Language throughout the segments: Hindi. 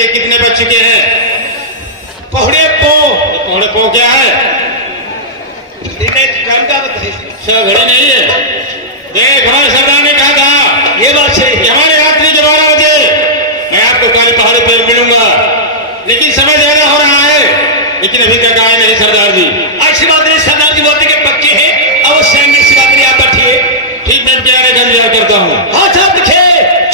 के कितने बज चुके हैं? पौड़े पो क्या है? घड़ी नहीं है। देख, हमारे सरदार ने कहा था ये बात सही कि हमारे रात्रि के 12 बजे मैं आपको काली पहाड़ी पर मिलूंगा, लेकिन समय ज्यादा हो रहा है, लेकिन अभी तक आए नहीं सरदार जी। आज शिवाजी सरदार जी बोलते के पक्के हैं, अवश्य में शिवाजी आप बैठिए। ठीक, मैं इनके आने का इंतजार करता हूँ। हाँ साहब, दिखे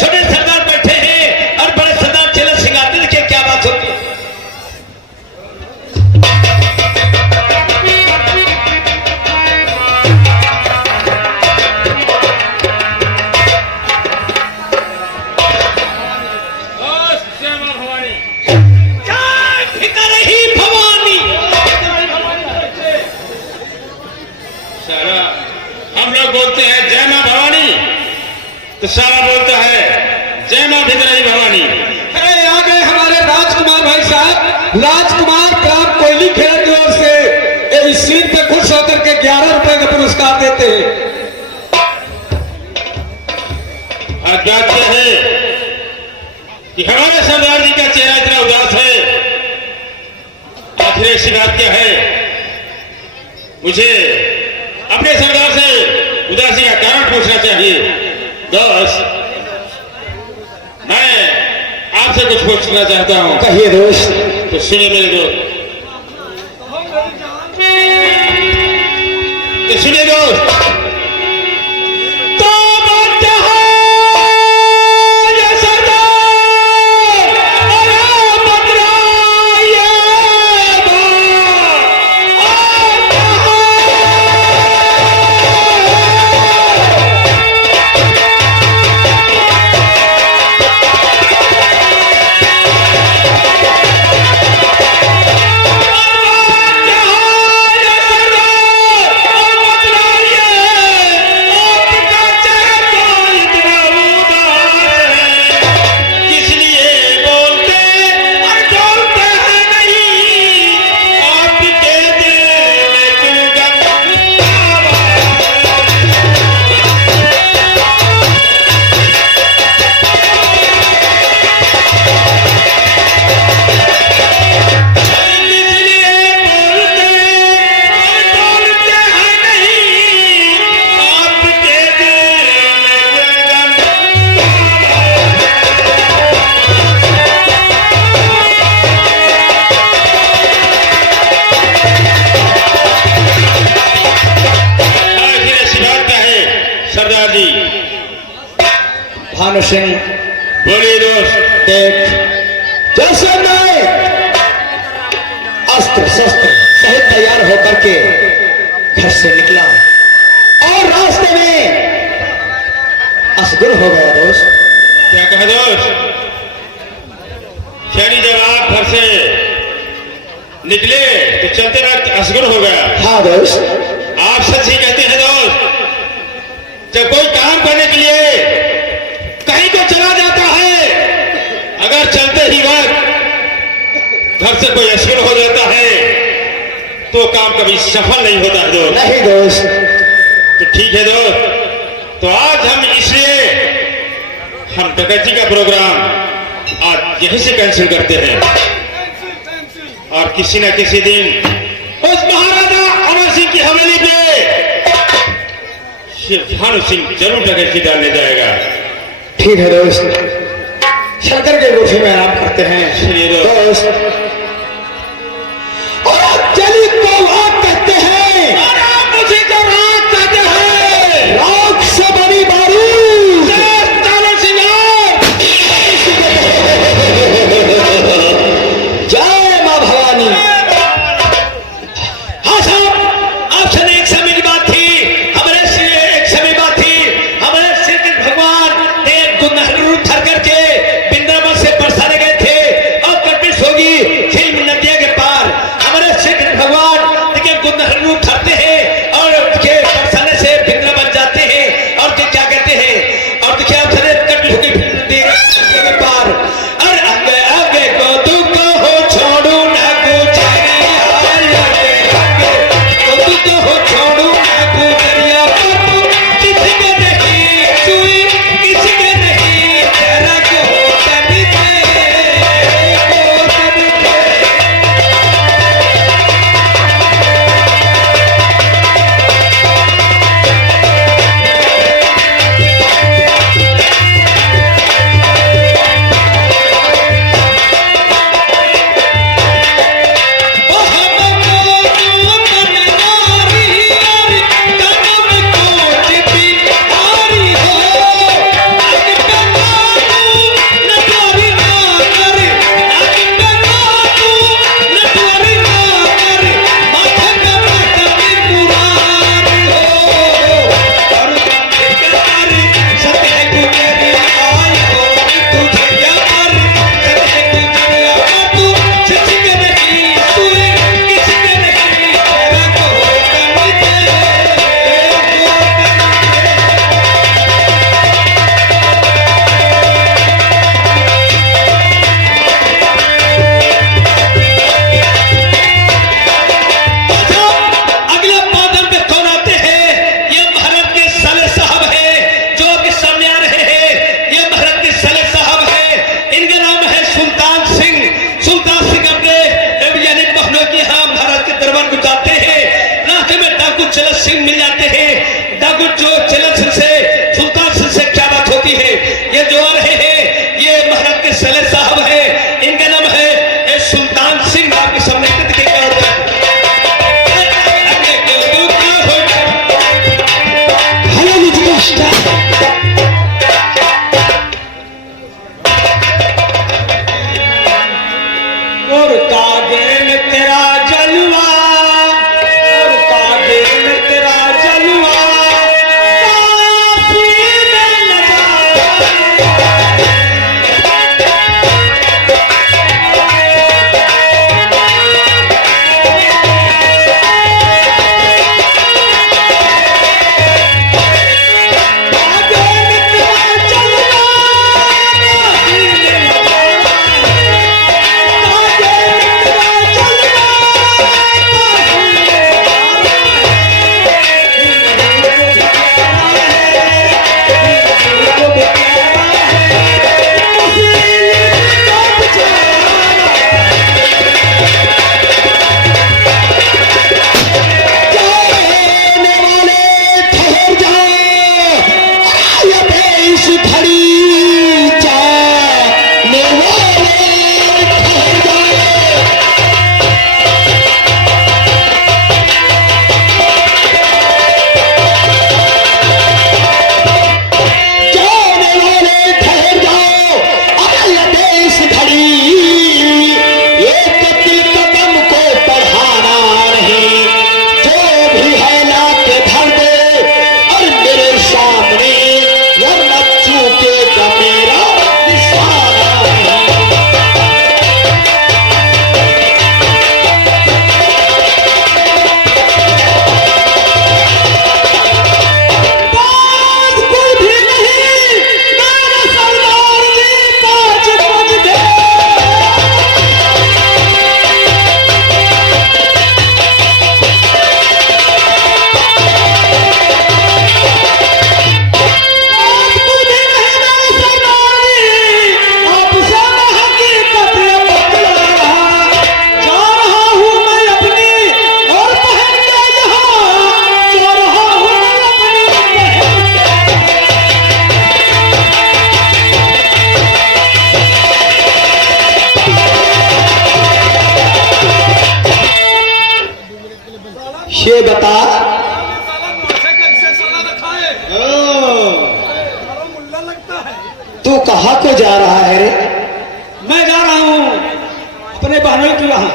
छोटे सरदार बैठे हैं और बड़े सरदार चेला सिंगारते, देखिए क्या बात होती है। हम लोग बोलते हैं जय मां भवानी, तो सारा बोलता है जय मां भितरही भवानी। अरे आ गए हमारे राजकुमार भाई साहब, राजकुमार प्राप्त कोयली खेल की ओर से इस सीट पे खुश होकर के 11 रुपए का पुरस्कार देते हैं। आज बात यह है कि हमारे सरदार जी का चेहरा इतना उदास है, आखिर ऐसी बात क्या है? मुझे अपने सरदार से उदासी का कारण पूछना चाहिए। दोस्त, मैं आपसे कुछ पूछना चाहता हूं। कहिए दोस्त। तो सुनिए मेरे दोस्त, तो सुनिए दोस्त। भानु सिंह, बोलिए दोस्त। देख, जैसे मैं अस्त्र शस्त्र सहित तैयार होकर के घर से निकला और रास्ते में असगुर हो गया दोस्त। क्या कहा दोस्त? शहरी जब आप घर से निकले तो चलते वक्त असगुर हो गया? हाँ दोस्त। आप सच ही कहते हैं दोस्त। जब कोई काम करने के लिए कहीं को चला जाता है, अगर चलते ही वक्त घर से कोई असगुर हो जाता है तो काम कभी सफल नहीं होता है दोस्त। नहीं दोस्त। तो ठीक है दोस्त, तो आज हम इसलिए हम डकैती का प्रोग्राम आज यहीं से कैंसिल करते हैं और किसी न किसी दिन उस महाराजा अमर सिंह की हवेली पे शिव भानु सिंह जरूर डकैती डालने जाएगा। ठीक है दोस्त, शंकर के गोठे में आराम करते हैं दोस्त। और आप चली को रात कहते हैं, और आप मुझे जो रात कहते हैं, रात से बड़ी बारूद जय मां भवानी। हाँ साहब, आपसे एक समय की बात थी, हमारे एक समय बात थी, हमारे श्री कृष्ण भगवान एक गुनहर रूप धर करके वृंदावन से बरसाने गए थे और कपिश होगी फिल्म नदिया के पार। हमारे श्री कृष्ण भगवान देखिए गुनहर रूप धरते हैं और के बरसाने से वृंदावन जाते हैं और क्या कहते हैं, और देखिए आप सारे कपिश होगी फिल्म नदिया के पार। और आगे आगे को तू कहो छोड़ू ना गुजरिया, आगे को तू कहो छोड़ू ना गुजरिया, बापू किसी के नहीं चुई, किसी के नहीं तेरा को तभी से दागुद चलत सिंह मिल जाते हैं। दागुद जो चलत सिंह से, सुल्तान सिंह से क्या बात होती है। ये जो आ रहे हैं ये महाराज के सले साहब है, इनका नाम है सुल्तान सिंह। आपके सामने नृत्य के होता है। और कागे में तेरा जलवा, और कागे में तेरा जलवा, काफी में ये बता तू कहाँ को जा रहा है रे? मैं जा रहा हूँ अपने बहनों के यहाँ।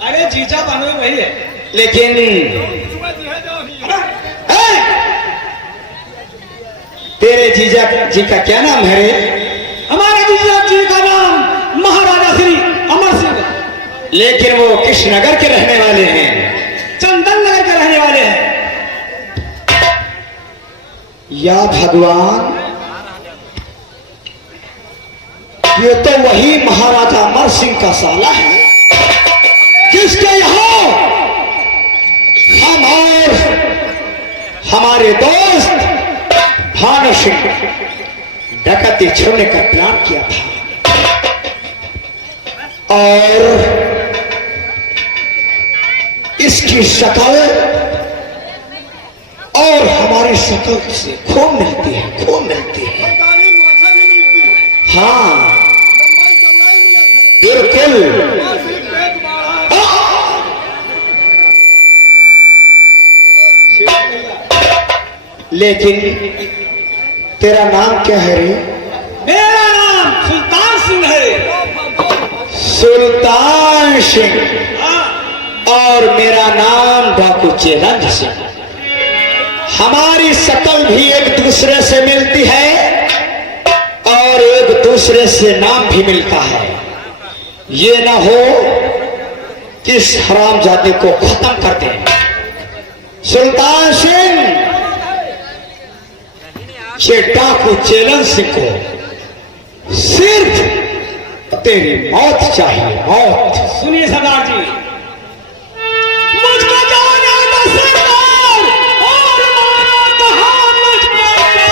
अरे जीजा बहनोई वही है, लेकिन तेरे जीजा जी का क्या नाम है रे? हमारे जीजा जी का नाम महाराजा श्री अमर सिंह। लेकिन वो किस नगर के रहने वाले हैं? चंदन नगर के रहने वाले हैं। या भगवान, ये तो वही महाराजा अमर सिंह का साला है जिसके यहाँ हम और हमारे दोस्त भानु सिंह डकैती छोड़ने का प्लान किया था। और इसकी शक्ल और हमारी शक्ल से खूब मिलती है, खूब मिलती है। हाँ बिल्कुल। लेकिन तेरा नाम क्या है रे? मेरा नाम सुल्तान सिंह है। सुल्तान सिंह। हाँ। और मेरा नाम डाकू चेलंज सिंह। हमारी शक्ल भी एक दूसरे से मिलती है और एक दूसरे से नाम भी मिलता है। ये ना हो कि इस हरामजादे को खत्म कर दें। सुल्तान सिंह, ये डाकू चेलंज सिंह को सिर्फ तेरी मौत चाहिए, मौत। सुनिए सरदार जी, मुझको जाने दो सरदार, और मारा कहा मुझको जाने।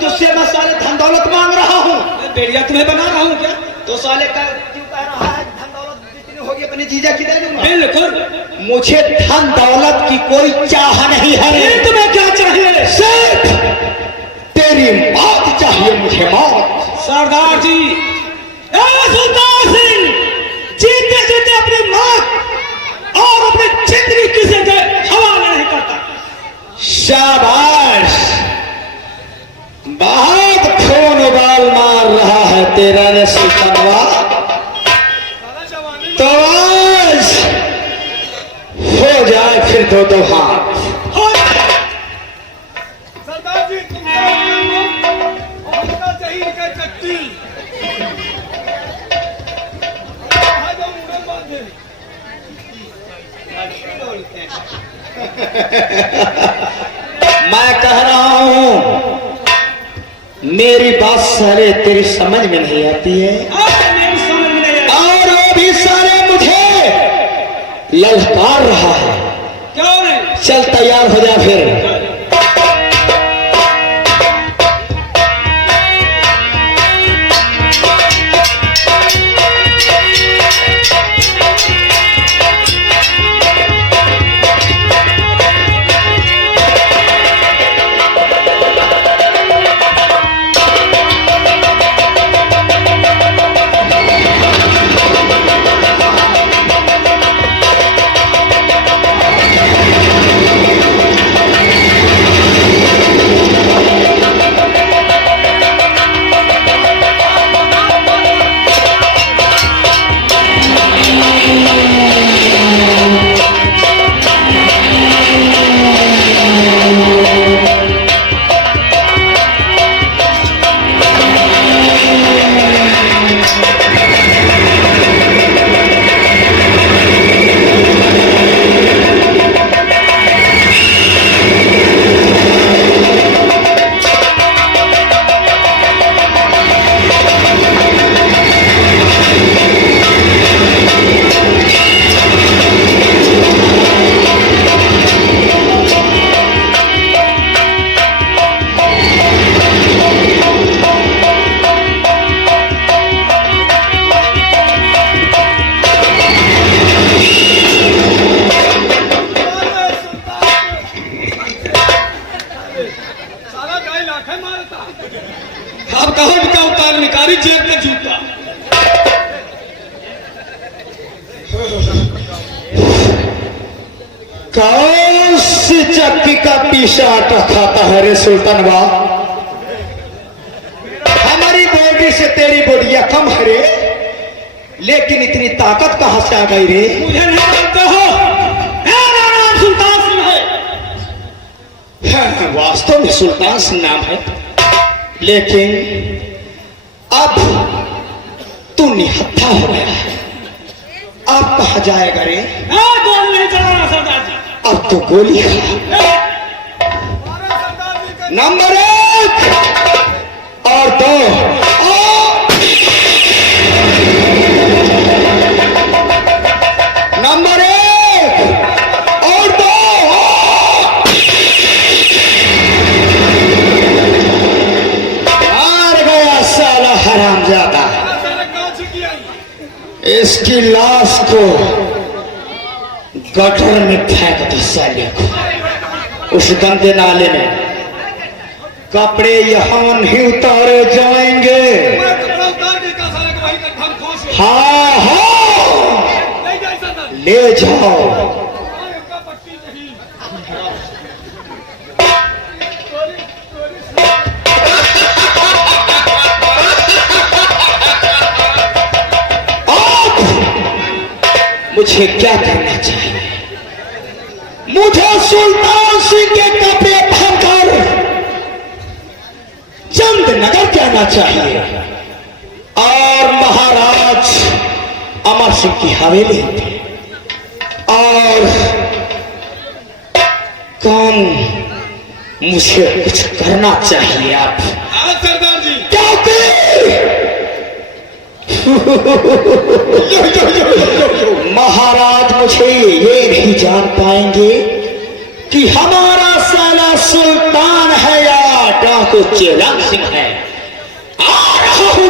तुझसे मैं साले धन दौलत मांग रहा हूँ। बेड़िया तुम्हें बना रहा हूँ क्या? तो साले का क्यों कह रहा है धन दौलत जितनी होगी अपने जीजा की दे दूंगा। बिल्कुल। मुझे धन दौलत की कोई चाह नहीं है। तुम्हें क्या चाहिए? सिर्फ तेरी मौत चाहिए मुझे, मौत। सरदार जी, सुल्तान सिंह जीते जीते अपनी मौत और अपनी जिंदगी किसी के हवाले नहीं करता। शाबाश, बहुत खून उबाल मार रहा है तेरा ने सुल्तानवा। तो आज हो जाए फिर दो दो हाथ। सरदार जी, तुम चाहिए क्या चक्की? मैं कह रहा हूं, मेरी बात सारे तेरी समझ में नहीं आती है। मेरी समझ में नहीं आई। और वो भी सारे मुझे ललकार रहा है। क्यों नहीं? चल तैयार हो जा फिर। अब कहो क्या उतार निकारी जेब का जूता। कौन सी चक्की का पीछा आटा खाता है रे सुल्तानवा? हमारी बॉडी से तेरी बॉडिया कम है रे, लेकिन इतनी ताकत कहां से आ गई रे? मुझे नहीं जानते हो, मेरा नाम सुल्तान सिंह है। हाँ, वास्तव में सुल्तान सिंह नाम है, लेकिन अब तू निहत्था हो गया है। अब कहा जाएगा रे? मैं गोली नहीं चलाना सरदार जी। अब तो गोली खा। नंबर 1 और 2 नंबर 1 और 2 मार गया साला हरामजादा। इसकी लाश को गटर में फेंक दो साले को, उस गंदे नाले में। कपड़े यहाँ नहीं उतारे जाएंगे। हाँ हाँ, ले जाओ। मुझे क्या करना चाहिए? मुझे सुल्तान सिंह के कपड़े पहनकर चंदनगर जाना चाहिए और महाराज अमर सिंह की हवेली पे, और काम मुझे कुछ करना चाहिए। आप सरदार जी महाराज मुझे ये नहीं जान पाएंगे कि हमारा साला सुल्तान है या डाकू तो चेला सिंह है। आ रहा हूं